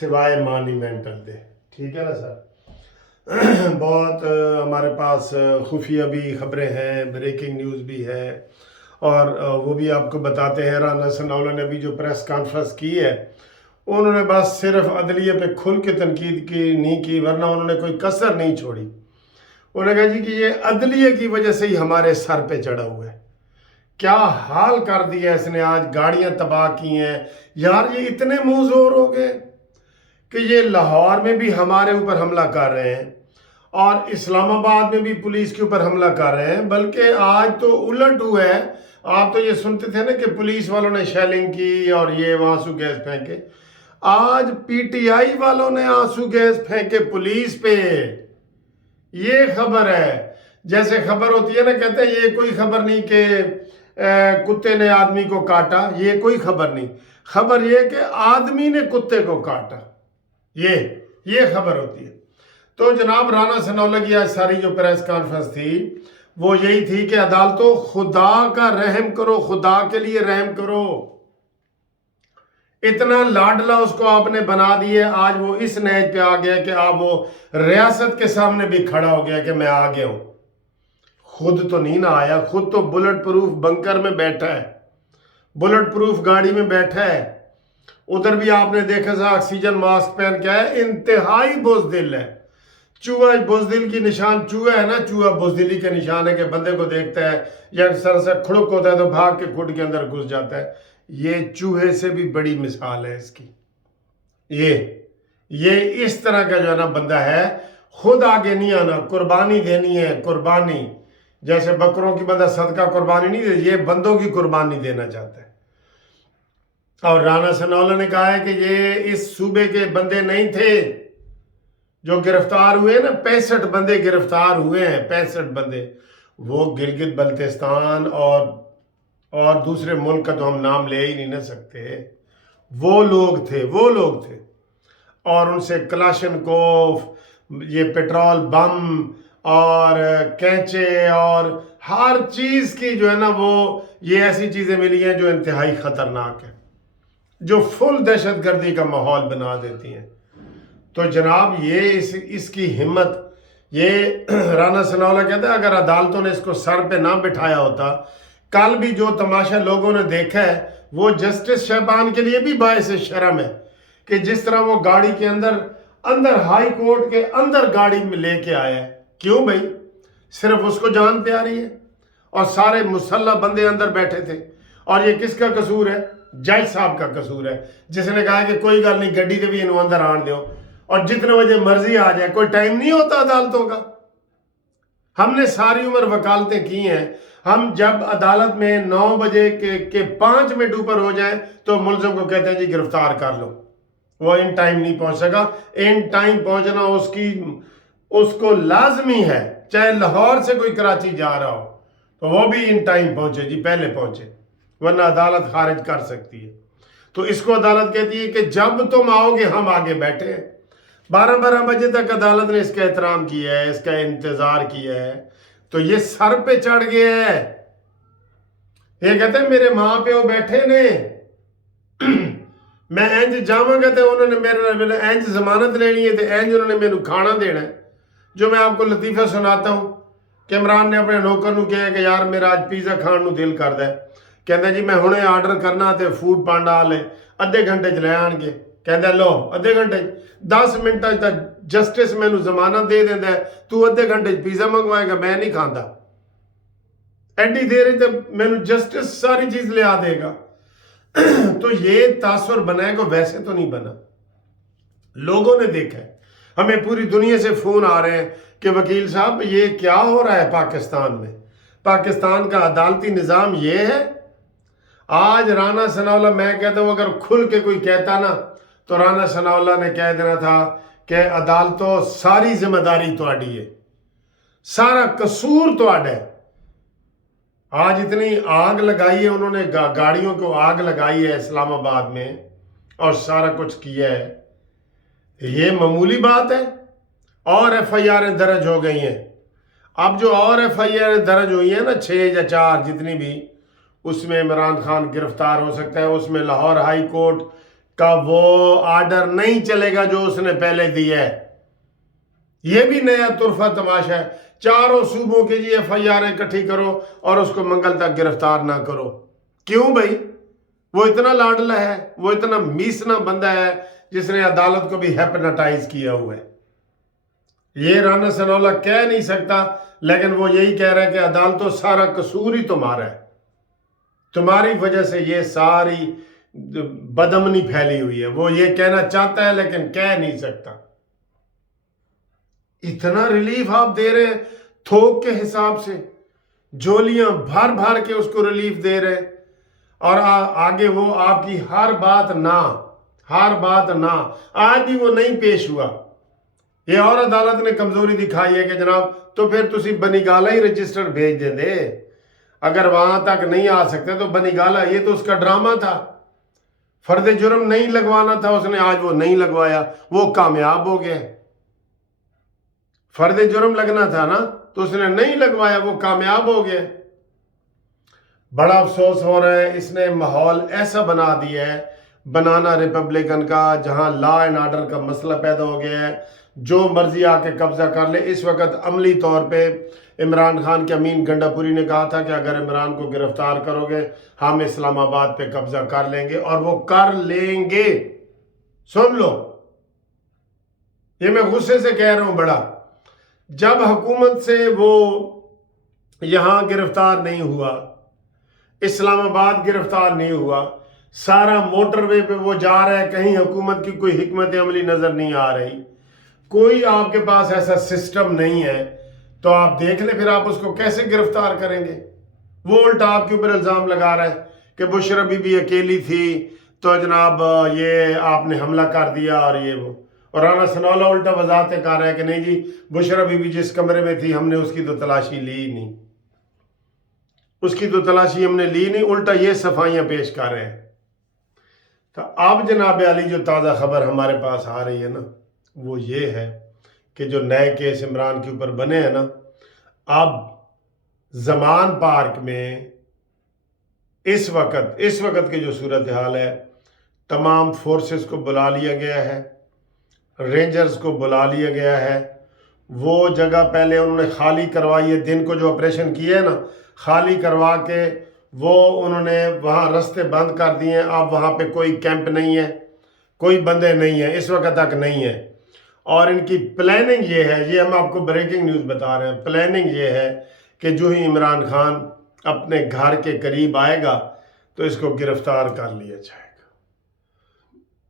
سوائے مانیمنٹل دے، ٹھیک ہے نا سر؟ بہت ہمارے پاس خفیہ بھی خبریں ہیں، بریکنگ نیوز بھی ہے، اور وہ بھی آپ کو بتاتے ہیں۔ رانا ثناءاللہ نے بھی جو پریس کانفرنس کی ہے، انہوں نے بس صرف عدلیہ پہ کھل کے تنقید کی نہیں کی، ورنہ انہوں نے کوئی کسر نہیں چھوڑی۔ انہوں نے کہا جی کہ یہ عدلیہ کی وجہ سے ہی ہمارے سر پہ چڑھا ہوا ہے، کیا حال کر دیا اس نے، آج گاڑیاں تباہ کی ہیں۔ یار یہ اتنے منہ زور ہو گئے کہ یہ لاہور میں بھی ہمارے اوپر حملہ کر رہے ہیں، اور اسلام آباد میں بھی پولیس کے اوپر حملہ کر رہے ہیں، بلکہ آج تو الٹ ہوا ہے۔ آپ تو یہ سنتے تھے نا کہ پولیس والوں نے شیلنگ کی اور یہ آنسو گیس پھینکے، آج پی ٹی آئی والوں نے آنسو گیس پھینکے پولیس پہ۔ یہ خبر ہے، جیسے خبر ہوتی ہے نا، کہتے ہیں یہ کوئی خبر نہیں کہ کتے نے آدمی کو کاٹا، یہ کوئی خبر نہیں، خبر یہ کہ آدمی نے کتے کو کاٹا، یہ خبر ہوتی ہے۔ تو جناب رانا ثناءاللہ کی آج ساری جو پریس کانفرنس تھی وہ یہی تھی کہ عدالتوں خدا کا رحم کرو، خدا کے لیے رحم کرو۔ اتنا لاڈلا اس کو آپ نے بنا دیے، آج وہ اس نہج پہ آ گیا کہ آپ وہ ریاست کے سامنے بھی کھڑا ہو گیا کہ میں آ گیا ہوں۔ خود تو نہیں نہ آیا، خود تو بلٹ پروف بنکر میں بیٹھا ہے، بلٹ پروف گاڑی میں بیٹھا ہے۔ ادھر بھی آپ نے دیکھا تھا آکسیجن ماسک پہن کے ہے، انتہائی بزدل ہے۔ چوہا بزدل کی نشان، چوہا ہے نا، چوہا بزدلی کے نشان ہے کہ بندے کو دیکھتا ہے یا سر سے کھڑک ہوتا ہے تو بھاگ کے کھڈ کے اندر گھس جاتا ہے۔ یہ چوہے سے بھی بڑی مثال ہے اس کی۔ یہ اس طرح کا جو ہے نا بندہ ہے، خود آگے نہیں آنا، قربانی دینی ہے، قربانی جیسے بکروں کی بندہ صدقہ قربانی نہیں دے، یہ بندوں کی قربانی دینا چاہتا ہے۔ اور رانا ثناءاللہ نے کہا ہے کہ یہ اس صوبے کے بندے نہیں تھے جو گرفتار ہوئے نا، 65 بندے گرفتار ہوئے ہیں، 65 بندے، وہ گلگت بلتستان اور دوسرے ملک کا تو ہم نام لے ہی نہیں نہ سکتے، وہ لوگ تھے۔ اور ان سے کلاشن کوف، یہ پیٹرول بم اور کینچے اور ہر چیز کی جو ہے نا وہ یہ ایسی چیزیں ملی ہیں جو انتہائی خطرناک ہیں، جو فل دہشت گردی کا ماحول بنا دیتی ہیں۔ تو جناب یہ اس کی ہمت، یہ رانا ثناءاللہ کہتا ہے اگر عدالتوں نے اس کو سر پہ نہ بٹھایا ہوتا، کل بھی جو تماشا لوگوں نے دیکھا ہے وہ جسٹس شہبان کے لیے بھی باعث شرم ہے کہ جس طرح وہ گاڑی کے اندر ہائی کورٹ کے اندر گاڑی میں لے کے آیا ہے۔ کیوں بھائی؟ صرف اس کو جان پیاری ہے، اور سارے مسلح بندے اندر بیٹھے تھے۔ اور یہ کس کا قصور ہے؟ جج صاحب کا قصور ہے، جس نے کہا کہ کوئی گل نہیں، گڈی کے بھی انہوں اندر آن دیو اور جتنے بجے مرضی آ جائے، کوئی ٹائم نہیں ہوتا عدالتوں کا۔ ہم نے ساری عمر وکالتیں کی ہیں، ہم جب عدالت میں 9 بجے کے 5 منٹ اوپر ہو جائیں تو ملزم کو کہتے ہیں جی گرفتار کر لو، وہ ان ٹائم نہیں پہنچ سکا۔ ان ٹائم پہنچنا اس کو لازمی ہے، چاہے لاہور سے کوئی کراچی جا رہا ہو تو وہ بھی ان ٹائم پہنچے، جی پہلے پہنچے، ورنہ عدالت خارج کر سکتی ہے۔ تو اس کو عدالت کہتی ہے کہ جب تم آؤ گے ہم آگے بیٹھے ہیں۔ 12 بجے تک عدالت نے اس کا احترام کیا ہے، اس کا انتظار کیا ہے، تو یہ سر پہ چڑھ گیا ہے۔ یہ کہتے ہیں میرے ماں پیو بیٹھے نے، میں انج جاواں گا تو انہوں نے میرے انج ضمانت لینی ہے، تو انج انہوں نے میرے کھانا دینا ہے۔ جو میں آپ کو لطیفہ سناتا ہوں کہ عمران نے اپنے نوکر نو کہا کہ یار میرا آج پیزا کھان نو دل کردا ہے، کہندا جی میں ہنے آرڈر کرنا تے فوڈ پانڈا والے ادھے گھنٹے چ لے آن گے، کہندا لو ادھے گھنٹے 10 منٹاں تک جسٹس مینوں ضمانت دے دیندا ہے، تو ادھے گھنٹے پیزا منگوائے گا، میں نہیں کھاندا، ایڈی دیر تے مینوں جسٹس ساری چیز لے آ دے گا۔ تو یہ تاثر بنائے گا، ویسے تو نہیں بنا، لوگوں نے دیکھا ہے۔ ہمیں پوری دنیا سے فون آ رہے ہیں کہ وکیل صاحب یہ کیا ہو رہا ہے پاکستان میں، پاکستان کا عدالتی نظام یہ ہے۔ آج رانا ثناءاللہ، میں کہتا ہوں اگر کھل کے کوئی کہتا نا تو رانا ثناءاللہ نے کہہ دینا تھا کہ عدالتوں ساری ذمہ داری تہاڈی ہے، سارا قصور تہاڈا ہے۔ آج اتنی آگ لگائی ہے انہوں نے، گاڑیوں کو آگ لگائی ہے اسلام آباد میں اور سارا کچھ کیا ہے، یہ معمولی بات ہے؟ اور ایف آئی آریں درج ہو گئی ہیں۔ اب جو اور ایف آئی آریں درج ہوئی ہیں نا، 6 یا 4 جتنی بھی، اس میں عمران خان گرفتار ہو سکتا ہے، اس میں لاہور ہائی کورٹ का वो आर्डर नहीं चलेगा जो उसने पहले दिया है। ये भी नया तुरफा तमाशा है। चारों सूबों की जी FIR इकट्ठी करो और उसको मंगल तक गिरफ्तार ना करो। क्यों भाई? वो इतना लाडला है, वो इतना मीसना बंदा है जिसने अदालत को भी हैप्नोटाइज किया हुआ है। ये राना सनाउल्लाह कह नहीं सकता, लेकिन वो यही कह रहा है कि अदालतों सारा कसूर ही तुम्हारा है, तुम्हारी वजह से ये सारी बदअमनी फैली हुई है। वो ये कहना चाहता है लेकिन कह नहीं सकता। इतना रिलीफ आप दे रहे हैं थोक के हिसाब से, झोलियां भर भर के उसको रिलीफ दे रहे हैं, और आगे वो आपकी हर बात ना। आज भी वो नहीं पेश हुआ। ये और अदालत ने कमजोरी दिखाई है कि जनाब तो फिर तुसी बनीगाला ही रजिस्टर भेज दे। अगर वहां तक नहीं आ सकते तो बनीगाला, ये तो उसका ड्रामा था। फर्द जुर्म नहीं लगवाना था उसने, आज वो नहीं लगवाया, वो कामयाब हो गया। फर्द जुर्म लगना था ना, तो उसने नहीं लगवाया, वो कामयाब हो गया। बड़ा अफसोस हो रहा है, इसने माहौल ऐसा बना दिया है बनाना रिपब्लिकन का, जहां लॉ एंड ऑर्डर का मसला पैदा हो गया है। जो मर्जी आके कब्जा कर ले। इस वक्त अमली तौर पे इमरान खान के अमीन गंडापुरी ने कहा था कि अगर इमरान को गिरफ्तार करोगे हम इस्लामाबाद पे कब्जा कर लेंगे, और वो कर लेंगे। सुन लो, ये मैं गुस्से से कह रहा हूं बड़ा। जब हुकूमत से वो यहां गिरफ्तार नहीं हुआ, इस्लामाबाद गिरफ्तार नहीं हुआ, सारा मोटरवे पे वो जा रहा है, कहीं हुकूमत की कोई हिकमत अमली नजर नहीं आ रही, कोई आपके पास ऐसा सिस्टम नहीं है, तो आप देख ले फिर आप उसको कैसे गिरफ्तार करेंगे। वो उल्टा आपके ऊपर इल्जाम लगा रहा है कि बुशरा बीबी अकेली थी तो जनाब ये आपने हमला कर दिया और ये वो। और राना सनाउल्लाह उल्टा वजाहतें कर रहा है कि नहीं जी, बुशरा बीबी जिस कमरे में थी हमने उसकी तो तलाशी ली नहीं, उसकी तो तलाशी हमने ली नहीं, उल्टा ये सफाइयां पेश कर रहे हैं। तो अब जनाब अली जो ताज़ा खबर हमारे पास आ रही है ना, वो ये है कि जो नए केस इमरान के ऊपर बने हैं ना, अब जमान पार्क में इस वक्त की जो सूरत हाल है, तमाम फोर्सेस को बुला लिया गया है, रेंजर्स को बुला लिया गया है। वो जगह पहले उन्होंने खाली करवाई है, दिन को जो ऑपरेशन किया है ना, खाली करवा के वो उन्होंने वहाँ रास्ते बंद कर दिए हैं। अब वहाँ पे कोई कैंप नहीं है, कोई बंदे नहीं है, इस वक्त तक नहीं है। और इनकी प्लानिंग ये है, ये हम आपको ब्रेकिंग न्यूज़ बता रहे हैं, प्लानिंग ये है कि जो ही इमरान खान अपने घर के करीब आएगा तो इसको गिरफ्तार कर लिया जाएगा।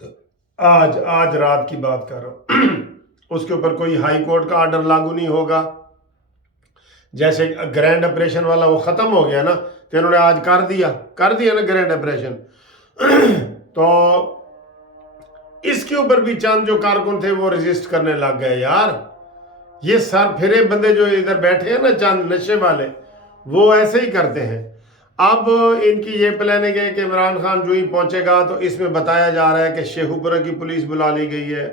तो आज रात की बात कर रहा हूँ उसके ऊपर कोई हाई कोर्ट का आर्डर लागू नहीं होगा। जैसे ग्रैंड ऑपरेशन वाला वो ख़त्म हो गया ना, तो इन्होंने आज कर दिया ना ग्रैंड ऑपरेशन। तो इसके ऊपर भी चंद जो कारकुन थे वो रजिस्ट करने लग गए। यार ये सर फिरे बंदे जो इधर बैठे हैं ना, चंद नशे वाले, वो ऐसे ही करते हैं। अब इनकी ये प्लानिंग है कि इमरान खान जो ही पहुंचेगा तो इसमें बताया जा रहा है कि शेखुपुरा की पुलिस बुला ली गई है,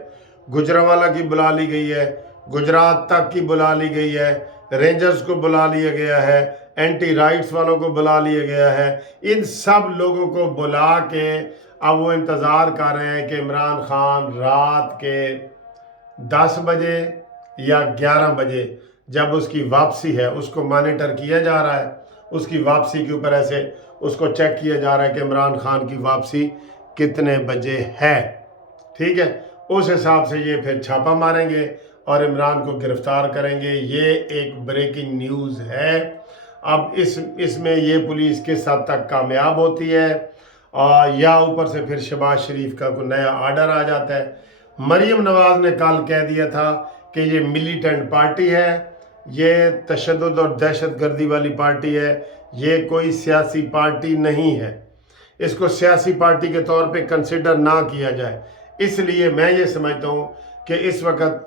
गुजरांवाला की बुला ली गई है, गुजरात तक की बुला ली गई है, रेंजर्स को बुला लिया गया है, एंटी राइट्स वालों को बुला लिया गया है। इन सब लोगों को बुला के अब वो इंतज़ार कर रहे हैं कि इमरान खान रात के 10 बजे या 11 बजे जब उसकी वापसी है, उसको मॉनिटर किया जा रहा है, उसकी वापसी के ऊपर ऐसे उसको चेक किया जा रहा है कि इमरान खान की वापसी कितने बजे है। ठीक है, उस हिसाब से ये फिर छापा मारेंगे और इमरान को गिरफ्तार करेंगे। ये एक ब्रेकिंग न्यूज़ है। अब इसमें ये पुलिस किस हद तक कामयाब होती है, या ऊपर से फिर शहबाज शरीफ का कोई नया आर्डर आ जाता है। मरीम नवाज ने कल कह दिया था कि ये मिलिटेंट पार्टी है, ये तशद्दुद और दहशत गर्दी वाली पार्टी है, ये कोई सियासी पार्टी नहीं है, इसको सियासी पार्टी के तौर पे कंसिडर ना किया जाए। इसलिए मैं ये समझता हूँ कि इस वक्त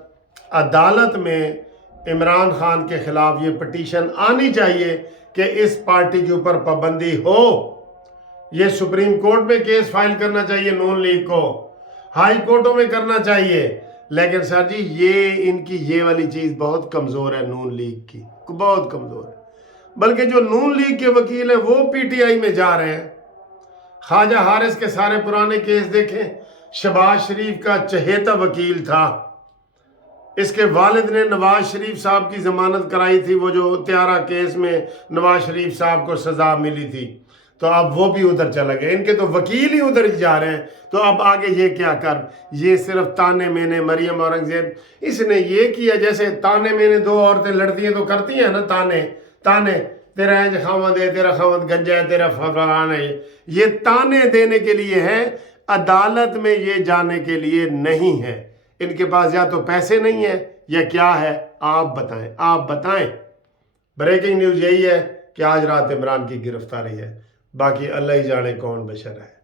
अदालत में इमरान खान के खिलाफ ये पिटीशन आनी चाहिए कि इस पार्टी के ऊपर पाबंदी हो। ये सुप्रीम कोर्ट में केस फाइल करना चाहिए, नून लीग को हाई कोर्टों में करना चाहिए। लेकिन सर जी ये इनकी ये वाली चीज़ बहुत कमज़ोर है, नून लीग की बहुत कमज़ोर है। बल्कि जो नून लीग के वकील हैं वो पीटीआई में जा रहे हैं। ख्वाजा हारिस के सारे पुराने केस देखें, शहबाज शरीफ का चहेता वकील था। इसके वालिद ने नवाज शरीफ साहब की ज़मानत कराई थी, वो जो त्यारा केस में नवाज शरीफ साहब को सज़ा मिली थी, तो अब वो भी उधर चला गया। इनके तो वकील ही उधर जा रहे हैं, तो अब आगे ये क्या कर, ये सिर्फ ताने मैंने मरियम औरंगजेब इसने ये किया। जैसे ताने मैंने दो औरतें लड़ती हैं तो करती हैं ना ताने, ताने तेरा इंज खामद है, तेरा खामद गंजा है, तेरा फलाना है, ये ताने देने के लिए है, अदालत में ये जाने के लिए नहीं है। इनके पास या तो पैसे नहीं है या क्या है, आप बताएं, आप बताएं। ब्रेकिंग न्यूज़ यही है कि आज रात इमरान की गिरफ्तारी है, बाकी अल्लाह ही जाने कौन बशर है।